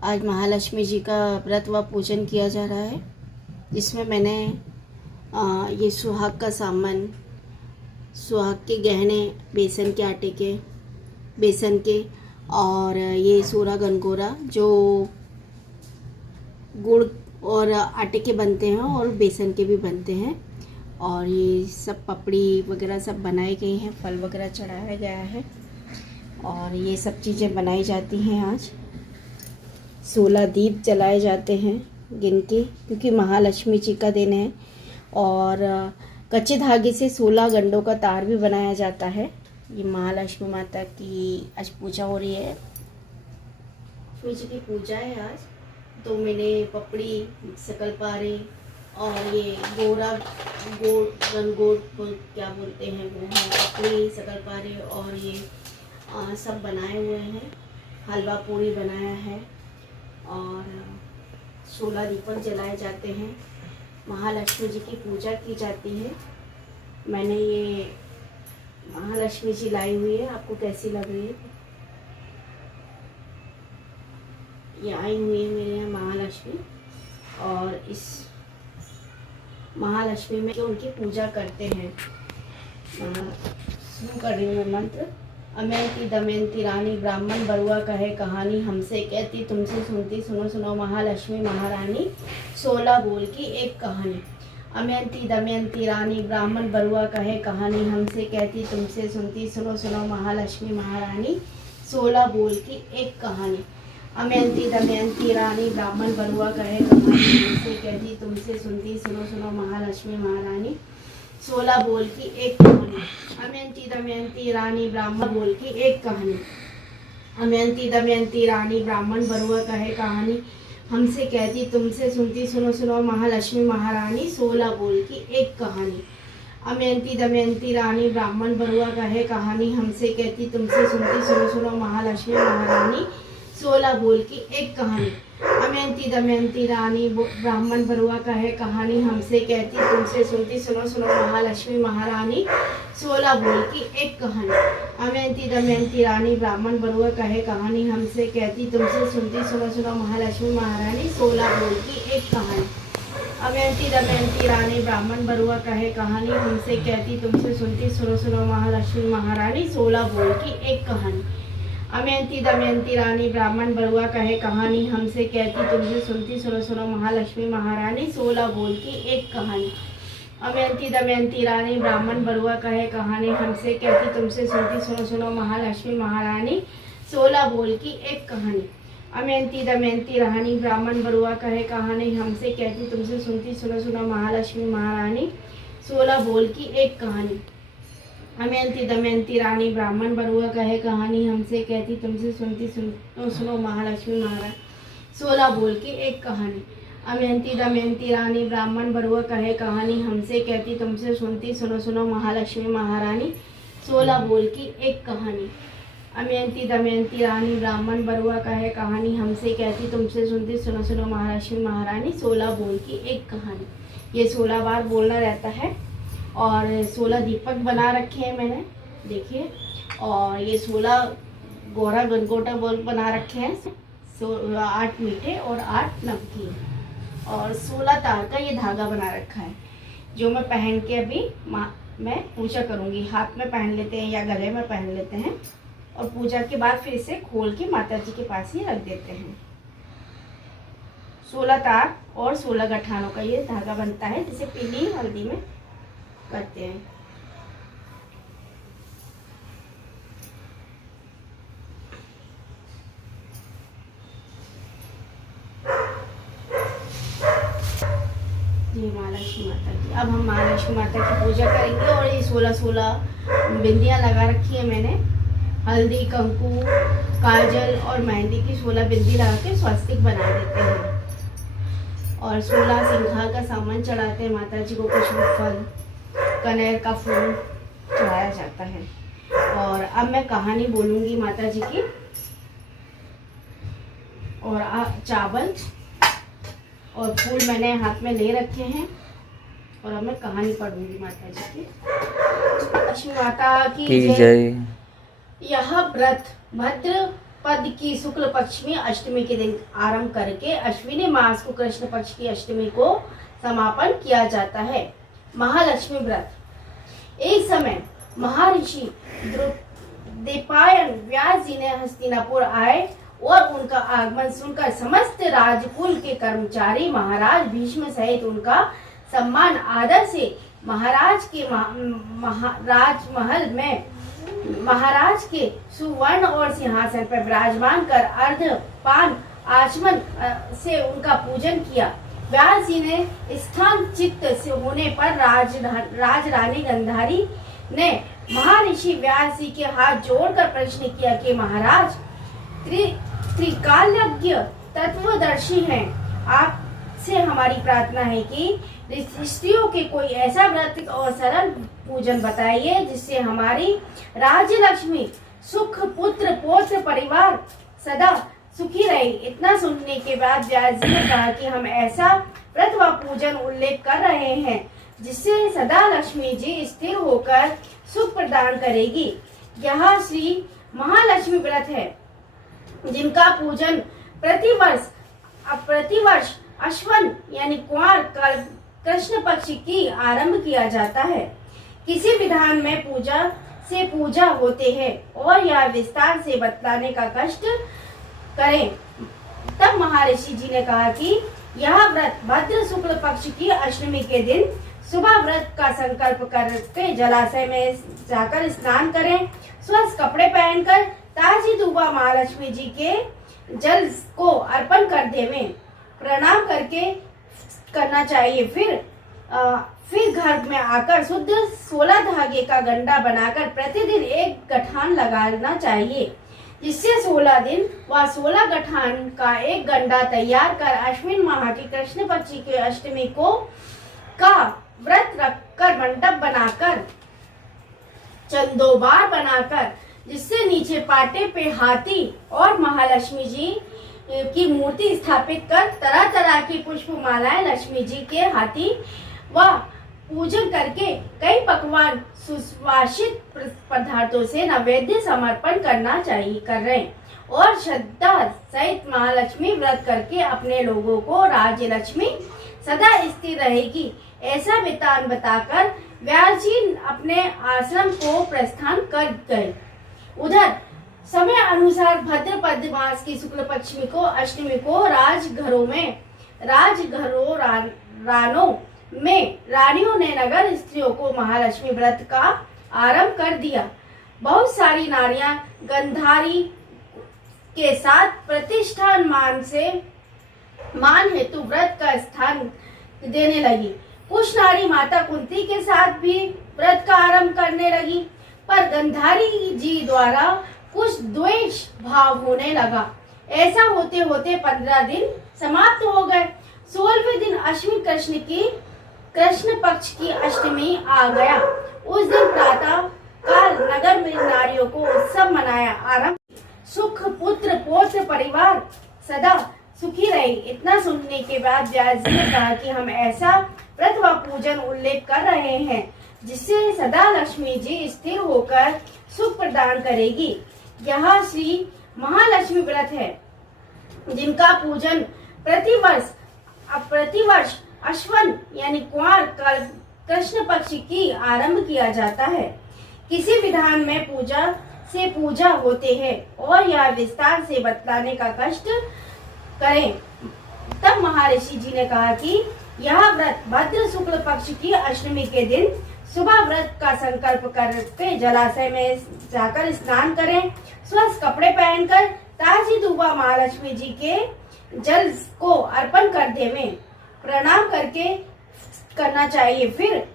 आज महालक्ष्मी जी का व्रत व पूजन किया जा रहा है, जिसमें मैंने ये सुहाग का सामान, सुहाग के गहने, बेसन के और ये सोरा गनगोरा जो गुड़ और आटे के बनते हैं और बेसन के भी बनते हैं, और ये सब पपड़ी वगैरह सब बनाए गए हैं, फल वगैरह चढ़ाया गया है और ये सब चीज़ें बनाई जाती हैं। आज 16 दीप जलाए जाते हैं गिन के, क्योंकि महालक्ष्मी जी का दिन है। और कच्चे धागे से 16 गंडों का तार भी बनाया जाता है। ये महालक्ष्मी माता की आज पूजा हो रही है, लक्ष्मी जी की पूजा है आज। तो मैंने पपड़ी, शकरपारे और ये गनगोर क्या बोलते हैं वो है, पपड़ी, शकरपारे और ये सब बनाए हुए हैं। हलवा पूरी बनाया है और 16 दीपक जलाए जाते हैं। महालक्ष्मी जी की पूजा की जाती है। मैंने ये महालक्ष्मी जी लाई हुई है, आपको कैसी लग रही है? ये आई हुई है मेरे यहाँ महालक्ष्मी, और इस महालक्ष्मी में उनकी पूजा करते हैं। शुरू कर रही हूँ मैं मंत्र। अमयंती दमयंती रानी ब्राह्मण बरुआ कहे कहानी, हमसे कहती तुमसे सुनती, सुनो सुनो महालक्ष्मी महारानी, 16 बोल की एक कहानी। अमयंती दमयंती रानी ब्राह्मण बरुआ कहे कहानी, हमसे कहती तुमसे सुनती, सुनो सुनो महालक्ष्मी महारानी, 16 बोल की एक कहानी। अमयंती दमयंती रानी ब्राह्मण बरुआ कहे कहानी, हमसे कहती तुमसे सुनती, सुनो सुनो महालक्ष्मी महारानी, 16 बोल की एक कहानी। अमयंती दमयंती रानी ब्राह्मण बोल की एक कहानी। अमयंती दमयंती रानी ब्राह्मण बरुआ कहे कहानी, हमसे कहती तुमसे सुनती, सुनो सुनो महालक्ष्मी महारानी, 16 बोल की एक कहानी। अमयंती दमयंती रानी ब्राह्मण बरुआ कहे कहानी, हमसे कहती तुमसे सुनती, सुनो सुनो महालक्ष्मी महारानी, 16 बोल की एक कहानी। अमयंती दमयंती रानी ब्राह्मण बरुआ कहे कहानी, हमसे कहती तुमसे सुनती, सुनो सुनो महालक्ष्मी महारानी, 16 बोल की एक कहानी। अमयंती दमयंती रानी ब्राह्मण बरुआ कहे कहानी, हमसे कहती तुमसे सुनती, सुनो सुनो महालक्ष्मी महारानी, 16 बोल की एक कहानी। अमयंती दमयंती रानी ब्राह्मण बरुआ कहे कहानी, हमसे कहती तुमसे सुनती, सुनो सुनो महालक्ष्मी महारानी, 16 बोल की एक कहानी। अमयंती दमयंती रानी ब्राह्मण बरुआ कहे कहानी, हमसे कहती तुमसे सुनती, सुनो सुनो महालक्ष्मी महारानी, 16 बोल की एक कहानी। अमयंती दमयंती रानी ब्राह्मण बरुआ कहे कहानी, हमसे कहती तुमसे सुनती, सुनो सुनो महालक्ष्मी महारानी, 16 बोल की एक कहानी। अमयंती दमयंती रानी ब्राह्मण बरुआ कहे कहानी, हमसे कहती तुमसे सुनती, सुनो सुनो महालक्ष्मी महारानी, 16 बोल की एक कहानी। अमयंती दमयंती रानी ब्राह्मण बरुआ कहे कहानी, हमसे कहती तुमसे सुनती, सुनो सुनो महालक्ष्मी महारानी, 16 बोल की एक कहानी। अमयंती दमयंती रानी ब्राह्मण बरुआ कहे कहानी, हमसे कहती तुमसे सुनती, सुनो सुनो महालक्ष्मी महारानी, 16 बोल की एक कहानी। अमयंती दमयंती रानी ब्राह्मण बरुआ कहे कहानी, हमसे कहती तुमसे सुनती, सुनो सुनो महालक्ष्मी महारानी, 16 बोल की एक कहानी। ये 16 बार बोलना रहता है और 16 दीपक बना रखे हैं मैंने, देखिए। और ये 16 गोरा गनगोटा बोल बना रखे हैं, 8 मीठे और 8 नमकीन, और 16 तार का ये धागा बना रखा है, जो मैं पहन के अभी मैं पूजा करूँगी। हाथ में पहन लेते हैं या गले में पहन लेते हैं, और पूजा के बाद फिर इसे खोल के माता जी के पास ही रख देते हैं। 16 तार और 16 गठानों का ये धागा बनता है, जिसे पीली हल्दी में करते हैं। जी महालक्ष्मी माता की। अब हम महालक्ष्मी माता की पूजा करेंगे। और ये 16 बिंदियां लगा रखी है मैंने, हल्दी, कंकु, काजल और मेहंदी की 16 बिंदी लगा के स्वस्तिक बना देते हैं। और 16 सिंघार का सामान चढ़ाते हैं माता जी को, कुछ फल, कनेर का फूल चढ़ाया जाता है। और अब मैं कहानी बोलूँगी माता जी की, और चावल और फूल मैंने हाथ में ले रखे हैं, और अब मैं कहानी पढ़ूंगी माता जी की। लक्ष्मी माता की जय। यह व्रत भद्र पद की शुक्ल पक्ष में अष्टमी के दिन आरंभ करके अश्विनी मास को कृष्ण पक्ष की अष्टमी को समापन किया जाता है। महालक्ष्मी व्रत। एक समय महर्षि द्वैपायन व्यास जी ने हस्तिनापुर आए और उनका आगमन सुनकर समस्त राजकुल के कर्मचारी महाराज भीष्म सहित उनका सम्मान आदर से महाराज के राजमहल में महाराज के सुवर्ण और सिंहासन पर विराजमान कर अर्ध पान आचमन से उनका पूजन किया। व्यास जी ने स्थान चित्त से होने पर राज रानी गंधारी ने महर्षि व्यास जी के हाथ जोड़कर प्रश्न किया कि महाराज त्रिकालज्ञ तत्वदर्शी हैं, आपसे हमारी प्रार्थना है कि स्त्रियों के कोई ऐसा व्रत और सरल पूजन बताइए जिससे हमारी राज्य लक्ष्मी सुख पुत्र पौत्र परिवार सदा सुखी रहे। इतना सुनने के बाद व्यास जी ने कहा कि हम ऐसा व्रत व पूजन उल्लेख कर रहे हैं जिससे सदा लक्ष्मी जी स्थिर होकर सुख प्रदान करेगी। यह श्री महालक्ष्मी व्रत है जिनका पूजन प्रतिवर्ष अश्वन यानी कुंवर कृष्ण पक्ष की आरंभ किया जाता है। किसी विधान में पूजा होते हैं और यह विस्तार से बतलाने का कष्ट करें। तब महर्षि जी ने कहा कि यह व्रत भद्र शुक्ल पक्ष की अष्टमी के दिन सुबह व्रत का संकल्प करके जलाशय में जाकर स्नान करें, स्वस्थ कपड़े पहनकर ताजी दुबा महालक्ष्मी जी के जल को अर्पण कर देवें, प्रणाम करके करना चाहिए। फिर घर में आकर शुद्ध 16 धागे का गंडा बनाकर प्रतिदिन एक गठान लगाना चाहिए, जिससे 16 दिन व 16 गठान का एक गंडा तैयार कर अश्विन माह की कृष्ण पक्ष की अष्टमी का व्रत रखकर मंडप बनाकर चंदोबार बनाकर जिससे नीचे पाटे पे हाथी और महालक्ष्मी जी की मूर्ति स्थापित कर तरह तरह की पुष्प मालाएं लक्ष्मी जी के हाथी व पूजन करके कई पकवान सुवासित पदार्थों से नैवेद्य समर्पण करना चाहिए कर रहे और श्रद्धा सहित महालक्ष्मी व्रत करके अपने लोगों को राज्य लक्ष्मी सदा स्थिर रहेगी ऐसा विधान बताकर व्यास जी अपने आश्रम को प्रस्थान कर गए। उधर समय अनुसार भद्रपद मास की शुक्ल पक्षमी को अष्टमी को रानों में रानियों ने नगर स्त्रियों को महालक्ष्मी व्रत का आरंभ कर दिया। बहुत सारी नारियां गंधारी के साथ प्रतिष्ठान मान हेतु व्रत का स्थान देने लगी। कुछ नारी माता कुंती के साथ भी व्रत का आरंभ करने लगी, पर गंधारी जी द्वारा कुछ द्वेष भाव होने लगा। ऐसा होते होते 15 दिन समाप्त हो गए। 16वें दिन अश्विन कृष्ण पक्ष की अष्टमी आ गया। उस दिन प्रातः काल नगर में नारियों को उत्सव मनाया आरंभ। सुख पुत्र पौत्र परिवार सदा सुखी रहे। इतना सुनने के बाद व्यास जी ने कहा कि हम ऐसा व्रत व पूजन उल्लेख कर रहे हैं जिससे सदा लक्ष्मी जी स्थिर होकर सुख प्रदान करेगी। यह श्री महालक्ष्मी व्रत है जिनका पूजन प्रतिवर्ष अश्वन यानी कुंवर कृष्ण पक्ष की आरंभ किया जाता है। किसी विधान में पूजा होते हैं और यह विस्तार से बतलाने का कष्ट करें। तब महर्षि जी ने कहा कि यह व्रत भद्र शुक्ल पक्ष की अष्टमी के दिन सुबह व्रत का संकल्प करके जलाशय में जाकर स्नान करें, स्वस्थ कपड़े पहनकर ताजी दुबा महालक्ष्मी जी के जल को अर्पण कर देवें, प्रणाम करके करना चाहिए। फिर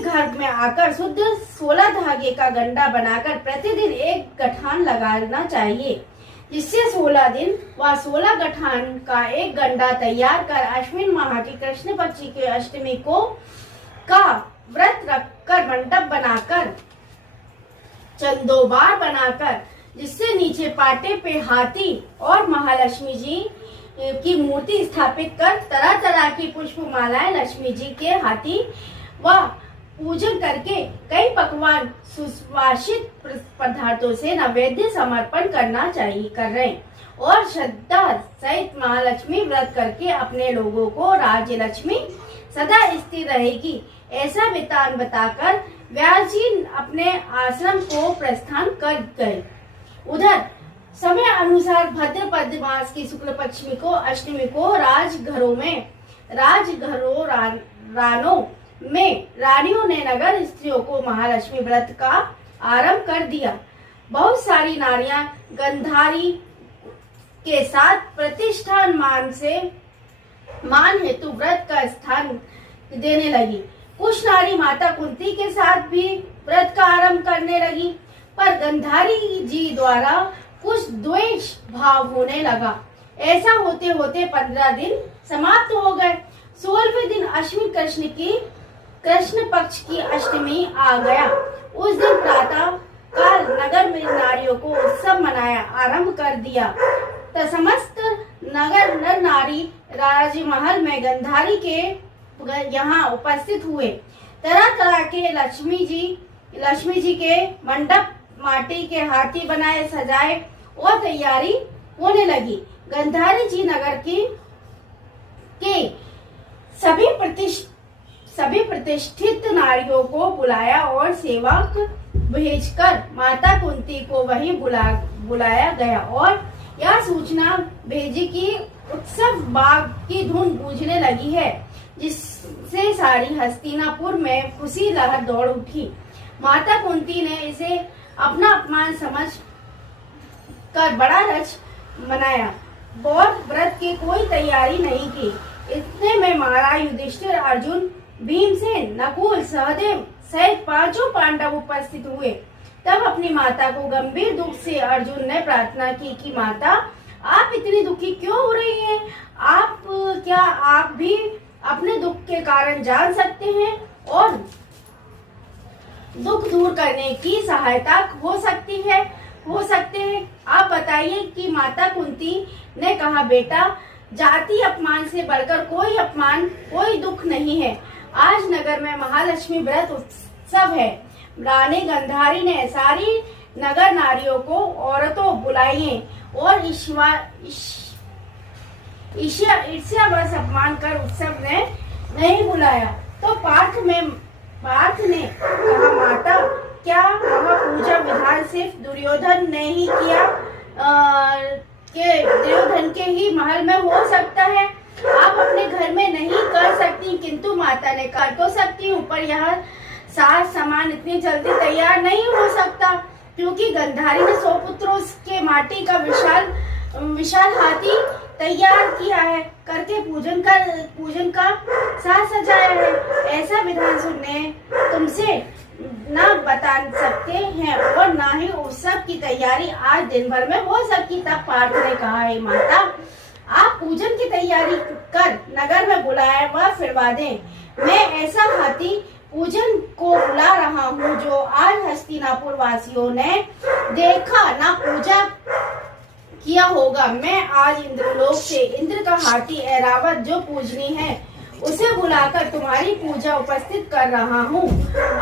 घर में आकर शुद्ध 16 धागे का गंडा बनाकर प्रतिदिन एक गठान लगाना चाहिए, जिससे 16 दिन व 16 गठान का एक गंडा तैयार कर अश्विन माह की कृष्ण पक्ष की अष्टमी का व्रत रखकर मंडप बनाकर चंदोबार बनाकर जिससे नीचे पाटे पे हाथी और महालक्ष्मी जी की मूर्ति स्थापित कर तरह तरह की पुष्प मालाएं लक्ष्मी जी के हाथी व पूजन करके कई पकवान सुवासित पदार्थों से नैवेद्य समर्पण करना चाहिए कर रहे हैं और श्रद्धा सहित महालक्ष्मी व्रत करके अपने लोगों को राज्य लक्ष्मी सदा स्थिर रहेगी, ऐसा विधान बताकर व्यास जी अपने आश्रम को प्रस्थान कर गए। उधर समय अनुसार भाद्रपद मास की शुक्ल पक्षमी को अष्टमी को रानों में रानियों ने नगर स्त्रियों को महालक्ष्मी व्रत का आरंभ कर दिया। बहुत सारी नारियां गंधारी के साथ प्रतिष्ठान मान हेतु व्रत का स्थान देने लगी। कुछ नारी माता कुंती के साथ भी व्रत का आरंभ करने लगी, पर गंधारी जी द्वारा कुछ द्वेष भाव होने लगा। ऐसा होते होते 15 दिन समाप्त हो गए। 16वें दिन अष्टमी कृष्ण पक्ष की अष्टमी आ गया। उस दिन प्रातः काल नगर में नारियों को उत्सव मनाया आरंभ कर दिया। तो समस्त नगर नर नारी राजमहल में गंधारी के यहाँ उपस्थित हुए। तरह तरह के लक्ष्मी जी के मंडप माटी के हाथी बनाए सजाए और तैयारी होने लगी। गंधारी जी नगर के सभी प्रतिष्ठित नारियों को बुलाया और सेवक भेजकर माता कुंती को वहीं बुलाया गया और यह सूचना भेजी कि उत्सव बाग की धुन गूंजने लगी है, जिससे सारी हस्तिनापुर में खुशी लहर दौड़ उठी। माता कुंती ने इसे अपना अपमान समझ कर बड़ा रच मनाया और व्रत की कोई तैयारी नहीं की। इतने में महाराज युधिष्ठिर, अर्जुन, भीमसेन, नकुल, सहदेव सहित 5 पांडव उपस्थित हुए। तब अपनी माता को गंभीर दुख से अर्जुन ने प्रार्थना की कि माता, आप इतनी दुखी क्यों हो रही हैं? क्या आप भी अपने दुख के कारण जान सकते हैं और दुख दूर करने की सहायता हो सकते हैं? आप बताइए कि माता कुंती ने कहा, बेटा, जाति अपमान से बढ़कर कोई दुख नहीं है। आज नगर में महालक्ष्मी व्रत उत्सव है। रानी गंधारी ने सारी नगर नारियों को औरतों बुलाई और ईर्ष्यावश अपमान कर उत्सव ने नहीं बुलाया। तो पार्थ ने कहा, माता, क्या वह पूजा विधान सिर्फ दुर्योधन ने ही किया कि दुर्योधन के ही महल में हो सकता है? आप अपने घर में नहीं कर सकती, किंतु माता ने कर तो सकती हूँ, पर यह सारा सामान इतनी जल्दी तैयार नहीं हो सकता, क्योंकि गंधारी ने 100 पुत्रों के माटी का विशाल हाथी तैयार किया है, करके पूजन का साज सजाया है। ऐसा विधान सुनने तुमसे न बता सकते हैं और न ही उत्सव की तैयारी आज दिन भर में हो सकती। तब पार्थ ने कहा, हे माता, आप पूजन की तैयारी कर नगर में बुलाया वह फिरवा दें। मैं ऐसा हाथी पूजन को बुला रहा हूँ जो आज हस्तिनापुर वासियों ने देखा ना पूजा किया होगा। मैं आज इंद्रलोक से इंद्र का हाथी ऐरावत जो पूजनी है उसे बुलाकर तुम्हारी पूजा उपस्थित कर रहा हूँ।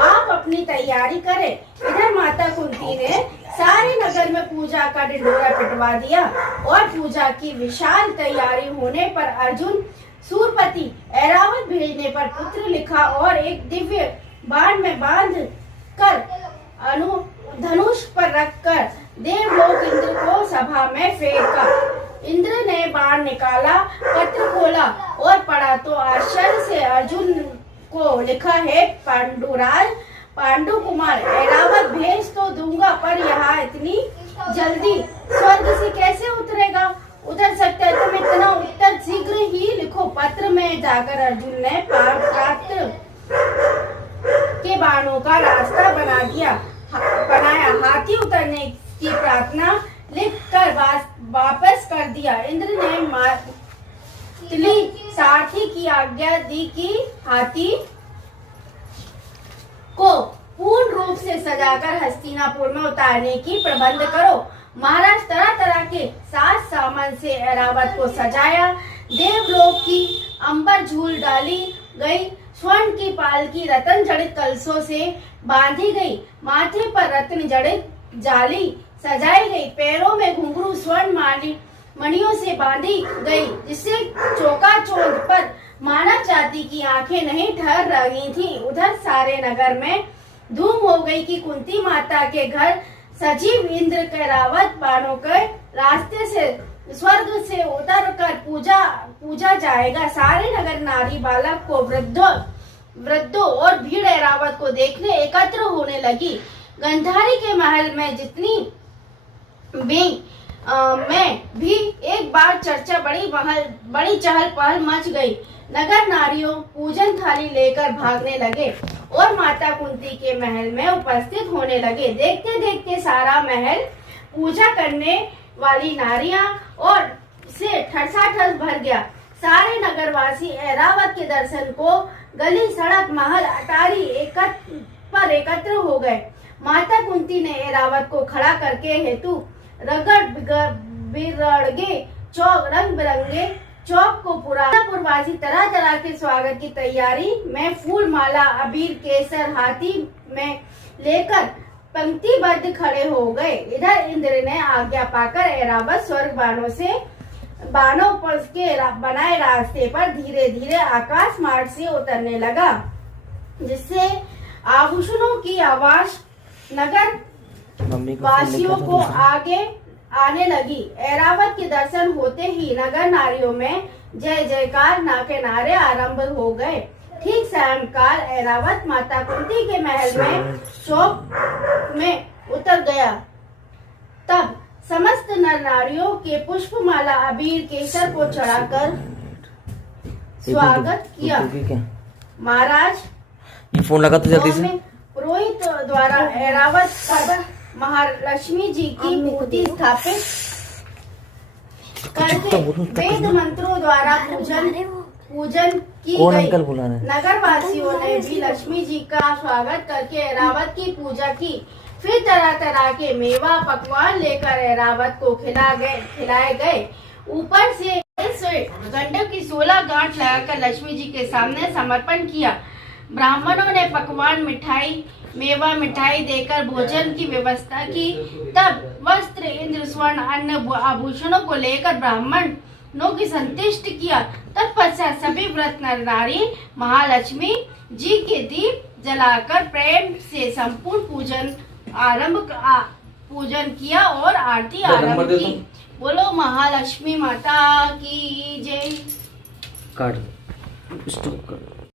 आप अपनी तैयारी करें। इधर माता कुंती ने सारे नगर में पूजा का ढिंढोरा पिटवा दिया और पूजा की विशाल तैयारी होने पर अर्जुन सूरपति ऐरावत भेजने पर पुत्र लिखा और एक दिव्य बाण में बांध कर धनुष पर रखकर देवलोक इंद्र को सभा में फेंका। इंद्र ने बाण निकाला, पत्र खोला और पढ़ा तो आश्चर्य से अर्जुन को लिखा है, पांडु कुमार, ऐरावत भेज तो दूंगा, पर यहाँ इतनी जल्दी स्वर्ग से कैसे उतर सकता है? तुम इतना उत्तर शीघ्र ही लिखो। पत्र में जाकर अर्जुन ने प्राप्त के बाणों का रास्ता बनाया। हाथी उतरने की प्रार्थना लिखकर वापस कर दिया। इंद्र ने मातली सारथी की आज्ञा दी कि हाथी को पूर्ण रूप से सजाकर हस्तिनापुर में उतारने की प्रबंध करो। महाराज तरह तरह के साज सामान से ऐरावत को सजाया। देवलोक की अंबर झूल डाली गई। स्वर्ण की पालकी रत्न जड़ित कलशों से बांधी गई, माथे पर रत्न जड़ित जाली सजाई गई, पैरों में घुंघरू स्वर्ण मणियों से बांधी गई, जिससे चौकाचौंध पर मानव जाति की आंखें नहीं ठहर रही थी। उधर सारे नगर में धूम हो गई कि कुंती माता के घर सजीव इंद्र के रावत बाणों के रास्ते से स्वर्ग से उतर कर पूजा जाएगा। सारे नगर नारी बालक को वृद्धों और भीड़ ऐरावत को देखने एकत्र होने लगी। गंधारी के महल में जितनी में भी एक बार चर्चा बड़ी चहल पहल मच गई। नगर नारियों पूजन थाली लेकर भागने लगे और माता कुंती के महल में उपस्थित होने लगे। देखते देखते सारा महल पूजा करने वाली नारियां और से ठसाठस भर गया। सारे नगरवासी ऐरावत के दर्शन को गली सड़क महल अटारी एकत्र हो गए। माता कुंती ने ऐरावत को खड़ा करके हेतु बिरड़गे चौक रंग बिरंगे चौक को पूर्वासी तरह तरह के स्वागत की तैयारी में फूल माला अबीर केसर हाथी में लेकर पंक्तिबद्ध खड़े हो गए। इधर इंद्र ने आज्ञा पाकर ऐरावत स्वर्ग बाणों पर के बनाए रास्ते पर धीरे धीरे आकाश मार्ग से उतरने लगा, जिससे आभूषणों की आवाज नगर वासियों को आगे आने लगी। ऐरावत के दर्शन होते ही नगर नारियों में जय जयकार के नारे आरंभ हो गए। ठीक सायंकाल ऐरावत माता कुंती के महल में चौक में उतर गया। तब समस्त नर नारियों के पुष्पमाला अबीर केसर को चढ़ाकर स्वागत किया। महाराज ये फोन लगा तो जल्दी से। पुरोहित द्वारा ऐरावत पर महालक्ष्मी जी की मूर्ति स्थापित करके वेद मंत्रों द्वारा पूजन की गई। नगर वासियों ने भी लक्ष्मी जी का स्वागत करके ऐरावत की पूजा की। फिर तरह तरह के मेवा पकवान लेकर ऐरावत को खिलाए गए। ऊपर से गंडक की 16 गांठ लगाकर लक्ष्मी जी के सामने समर्पण किया। ब्राह्मणों ने पकवान मेवा मिठाई देकर भोजन की व्यवस्था की। तब वस्त्र इंद्र स्वर्ण अन्न आभूषणों को लेकर ब्राह्मणों की संतुष्ट किया। तब पश्चात सभी व्रत नर नारी महालक्ष्मी जी के दीप जलाकर प्रेम से संपूर्ण पूजन किया और आरती आरंभ की। बोलो महालक्ष्मी माता की जय। काट स्टॉप कर।